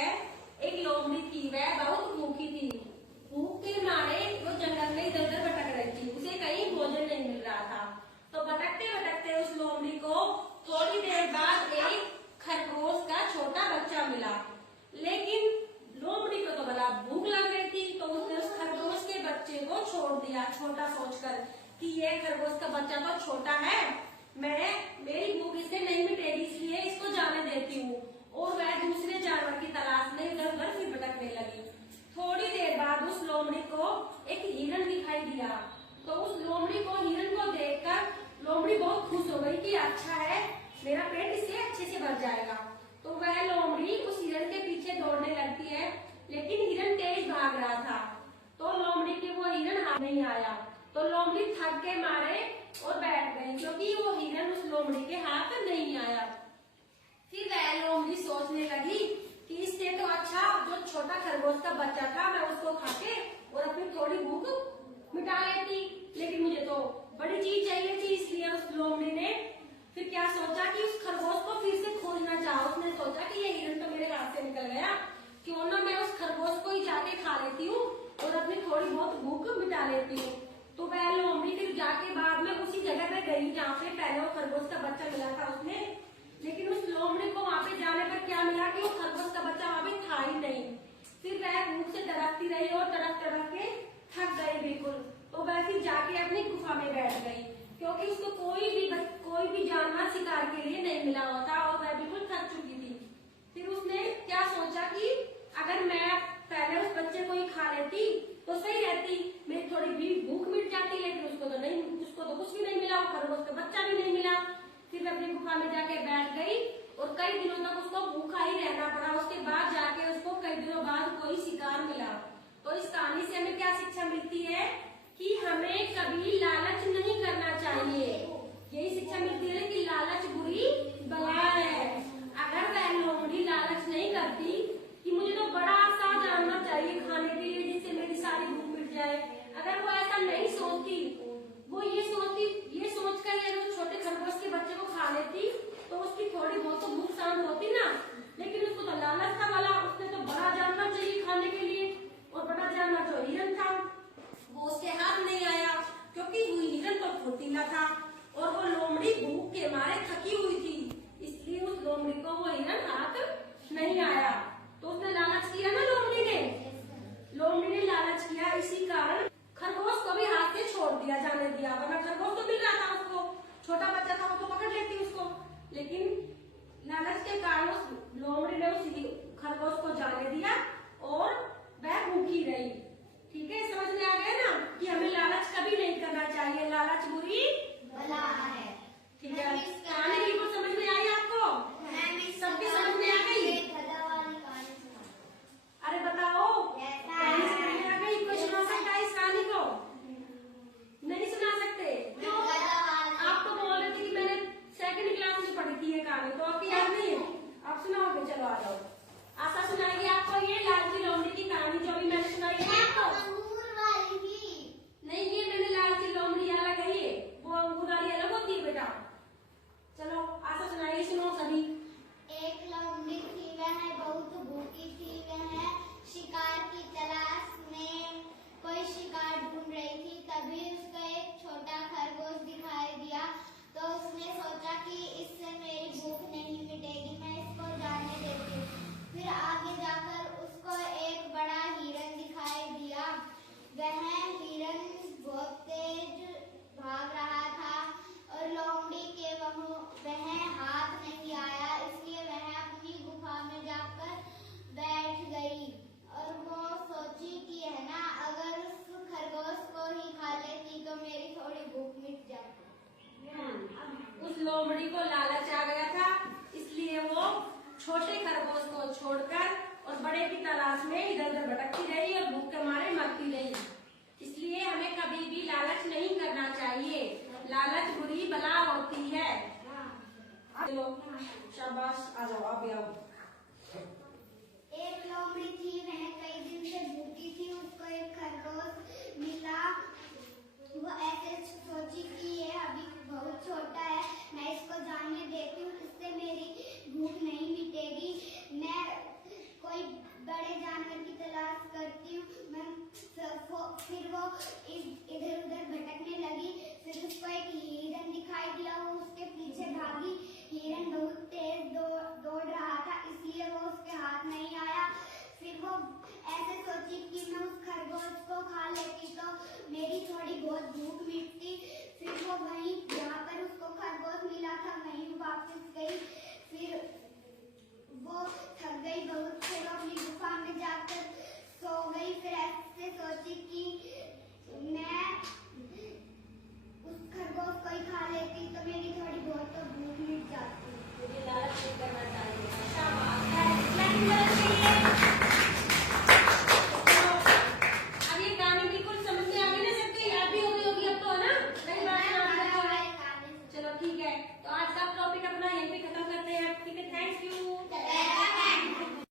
है, एक लोमड़ी थी, वह बहुत भूखी थी। भूख के मारे वो जंगल में इधर उधर भटक रही थी, उसे कहीं भोजन नहीं मिल रहा था। तो भटकते भटकते उस लोमड़ी को थोड़ी देर बाद एक खरगोश का छोटा बच्चा मिला। लेकिन लोमड़ी को तो बड़ा भूख लग रही थी, तो उसने उस खरगोश के बच्चे को छोड़ दिया, छोटा सोचकर कि ये खरगोश का बच्चा तो छोटा है, मेरी भूख इससे नहीं मिटेगी, इसलिए इसको जाने देती हूँ। और वह दूसरे जानवर की तलाश में इधर उधर फिर भटकने लगी। थोड़ी देर बाद उस लोमड़ी को एक हिरन दिखाई दिया। तो उस लोमड़ी को हिरन को देखकर लोमड़ी बहुत खुश हो गई कि अच्छा है, मेरा पेट इससे अच्छे से भर जाएगा। तो वह लोमड़ी उस हिरन के पीछे दौड़ने लगती है, लेकिन हिरन तेज भाग रहा था, तो लोमड़ी के वो हिरन हाथ नहीं आया। तो लोमड़ी थक के मारे और बैठ गई, क्योंकि वो हिरन उस लोमड़ी के हाथ नहीं आया। फिर वह लोमड़ी सोचने लगी कि इससे तो अच्छा जो छोटा खरगोश का बच्चा था, मैं उसको खाके और अपनी थोड़ी भूख मिटा लेती, लेकिन मुझे तो बड़ी चीज चाहिए थी। इसलिए उस लोमड़ी ने फिर क्या सोचा कि उस खरगोश को फिर से खोजना चाहा। उसने सोचा कि ये हिरन तो मेरे हाथ से निकल गया, क्यों ना मैं उस खरगोश को ही जाके खा लेती हूँ और अपनी थोड़ी बहुत भूख मिटा लेती हूँ। तो वह लोमड़ी फिर जाके बाद में उसी जगह पे गई जहाँ पे पहले वो खरगोश का बच्चा मिला था उसने। लेकिन उस लोमड़ी को वहाँ पे जाने पर क्या मिला कि वो खरगोश का बच्चा वहाँ पे था ही नहीं। फिर वह भूख से तड़पती रही और तड़प तड़प के थक गई बिल्कुल। तो वह फिर जाके अपनी गुफा में बैठ गई, क्योंकि उसको कोई भी जानवर शिकार के लिए नहीं मिला हुआ था और वह बिल्कुल थक चुकी थी। फिर उसने क्या सोचा कि अगर मैं पहले उस बच्चे को ही खा लेती तो सही रहती, मेरी थोड़ी भी भूख मिट जाती, लेकिन उसको तो कुछ भी नहीं मिला, वो खरगोश का बच्चा भी नहीं मिला। फिर अपनी गुफा में जाके बैठ गई और कई दिनों तक उसको भूखा ही रहना पड़ा। उसके बाद जाके उसको कई दिनों बाद कोई शिकार मिला। तो इस कहानी से हमें क्या शिक्षा मिलती है कि हमें कभी लालच नहीं करना चाहिए। यही शिक्षा मिलती है कि लालच बुरी बला है। अगर वह लोमड़ी लालच नहीं करती कि मुझे तो बड़ा सा जानना चाहिए खाने के लिए जिससे मेरी सारी भूख मिट जाए, अगर वो ऐसा नहीं सोचती, वो ये सोचकर ये छोटे खरगोश के बच्चे को खा लेती, तो उसकी थोड़ी बहुत तो भूख शांत होती ना। लेकिन उसको तो लालच था वाला, उसने तो बड़ा जानवर चाहिए खाने के लिए, और बड़ा जानवर जो हिरन था वो उसके हाथ नहीं आया, क्योंकि वो हिरन तो फुर्तीला था और वो लोमड़ी भूख के मारे थकी हुई थी, इसलिए उस लोमड़ी को वो हिरन हाथ नहीं आया। तो उसने लालच किया ना, लोमड़ी ने लालच किया, इसी कारण खरगोश को भी हाथ से छोड़ दिया, जाने दिया। वरना खरगोश तो मिल रहा था उसको, छोटा बच्चा था वो तो पकड़ लेती उसको, लेकिन लालच के कारण उस लोमड़ी ने उस खरगोश को जाने दिया और वह भूखी रही। ठीक है, समझ में आ गया ना कि हमें लालच कभी नहीं करना चाहिए, लालच बुरी बला है। ठीक है, कहानी बिल्कुल समझ में आई आपको? सबकी समझ में आ गई? अरे बताओ, पहले से नहीं आ गई? कोई सुना सकता है इस कहानी को? नहीं सुना सकते? आप तो बोल रहे थे कि मैंने सेकंड क्लास में पढ़ी थी ये कहानी, तो आपकी याद नहीं है? आप सुनाओगे? चलो आ जाओ। आशा सुनाएगी आपको ये लालची लोमड़ी की कहानी जो भी मैंने सुनाई है आपको। नहीं, ये मैंने लालची लोमड़ी अलग है, ये वो अंगूर वाली अलग होती है बेटा। चलो आशा सुनाइए, सुनो सभी। एक लोमड़ी थी, वह बहुत भूखी थी। वह शिकार की तलाश में कोई शिकार ढूंढ रही थी। तभी उसको एक छोटा खरगोश दिखाई दिया, तो उसने सोचा कि इससे मेरी भूख नहीं मिटेगी, मैं इसको जाने देती हूँ। फिर आगे जाकर उसको एक बड़ा हिरन दिखाई दिया। वह हिरन बहुत तेज भाग रहा था और लोमड़ी के वह हाथ नहीं आया, इसलिए वह अपनी गुफा में जाकर बैठ गई और वो सोची कि है ना, अगर उस खरगोश को ही खा लेती तो मेरी थोड़ी भूख मिट जाती। उस लोमड़ी को लालच आ गया था, इसलिए वो छोटे खरगोश को छोड़कर और बड़े की तलाश में इधर उधर भटकती रही और भूख के मारे मरती रही। इसलिए हमें कभी भी लालच नहीं करना चाहिए, लालच बुरी बला होती है। चलो शाबाश, आ जाओ, आप भी आओ। एक लोमड़ी थी, वह कई दिन से भूखी थी। उसको एक खरगोश मिला। वो ऐसे सोची कि ये अभी बहुत छोटा है, मैं इसको जाने देती हूँ, इससे मेरी भूख नहीं मिटेगी। मैं कोई फिर वो इधर उधर भटकने लगी। फिर उसको एक हिरन दिखाई दिया, वो उसके पीछे भागी। हिरन बहुत तेज दौड़ रहा था, इसलिए वो उसके हाथ नहीं आया। फिर वो ऐसे सोची कि मैं उस खरगोश को खा लेती तो मेरी थोड़ी बहुत भूख मिटती। फिर वो वहीं जहाँ पर उसको खरगोश मिला था वहीं वापस गई। फिर वो थक गई बहुत, फिर वो